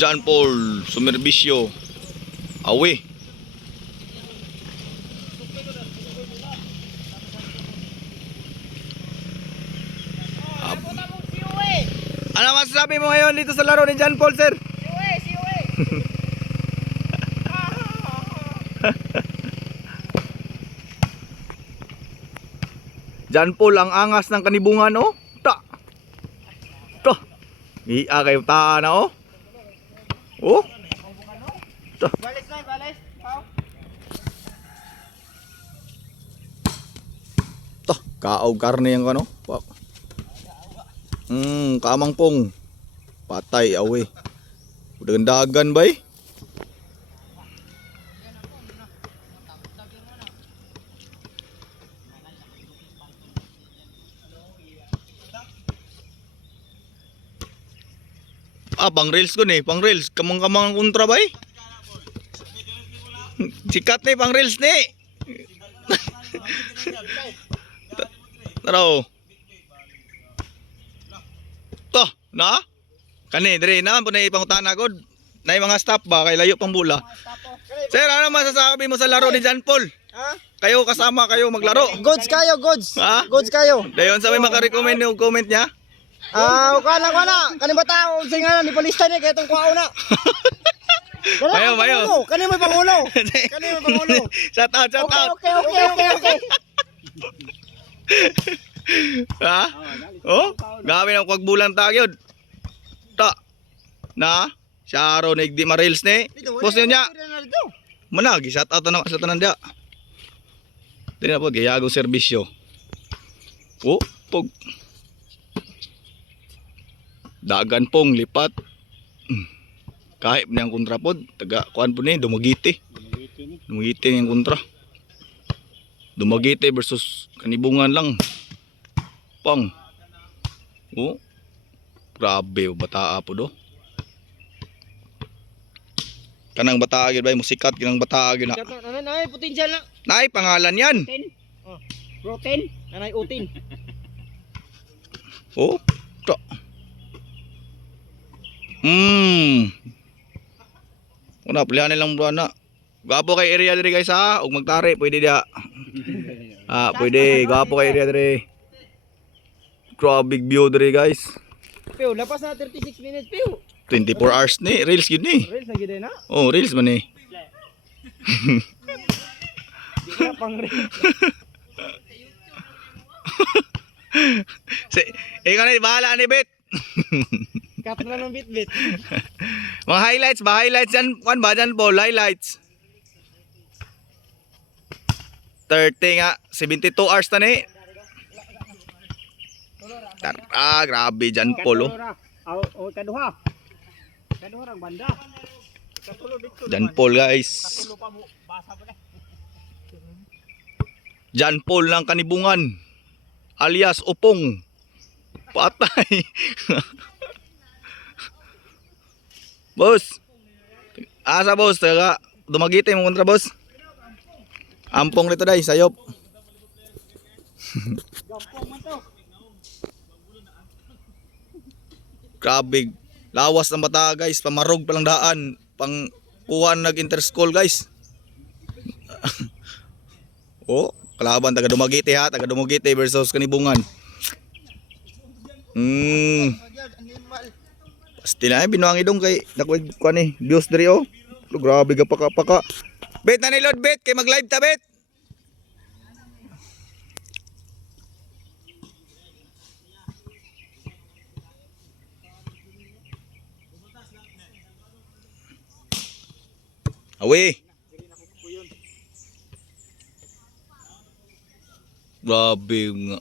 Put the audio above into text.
John Paul Sumerbisyo. Awi. Ano masasabi mo ngayon dito sa laro ni John Paul, sir? Siwe. John Paul ang angas ng kanibungan, oh. Ta. To. Iya kayo taan na, oh. Oh. To. Balis na, balis. To. Kaaw karne yang kano. Wow. Kamang pong. Patay awe. Udah dagan bay. Pang reels ko nih, pang reels. Kamang-kamang kontra bay. Sikat nih pang reels nih. Taro. To, na? Kani dire naman po na ipangutan agad. Na mga stop ba kay layo pang bula. Sir, ano masasabi mo sa laro ni John Paul? Ha? Kayo kasama kayo maglaro. Goods kayo, goods. Ha? Goods kayo. Dayon sa may maka-recommend yung comment niya. Wala. Kani ba tao singa ni palista ni kay tong kuao na. Mayo. Kani mo pangulo. Shout out. Okay. Ha? Oh, gawin ang kwagbulan tagyod. Ta. Na? Siya ro nigdi ma-reels ni. Boss niya. Managi shout out na sa tanan dia. Dili na pod gayagong serbisyo. Oh, pog. Dagan pong lipat. Kahit niyang kontra pod, taga kuan po ni Dumagiti. Dumagiti yung kontra. Dumagiti versus kanibungan lang. Pang. Oh. Grabe bataa po do. Kanang bataa gyud bay musikat kanang bataa gyud na. Nanay potential na. Nay pangalan yan. Protein. Nanay utin. Oh. To. Una pilihan nilang buwan na. Gwapo kay area diri guys ha, ug magtari pwede dia. Pwede gwapo kay area diri. Grabe big view diri guys. Piu, lapas na 36 minutes piu. 24 hours ni, reels gid ni. Reels na gid na. Oh, reels man ni. Di ko na pang reels. Ikaw na bahala ni Bet. Cut na ng bit. Mga highlights yan, kuan ba dyan Paul, highlights. 30 nga, 72 hours na ni. Grabe dyan Paul oh. Kaduha rang banda. Dyan Paul guys. Dyan Paul ng kanibungan. Alias Upong. Patay. Boss. Asa boss, taga Dumagiti mo kontra boss. Ampong nito day, sayop. Grabe. Lawas ng bata guys, pamarog palang daan, pang kuhan nag-interschool guys. Oh, kalaban taga Dumagiti ha, taga Dumagiti versus kanibungan. Pasti na binuangi dong kay nakuha ko ni Dios diri oh. Grabe ka paka. Bet na ni Lord bet kay mag-live ta bet. Awi. Grabe nga.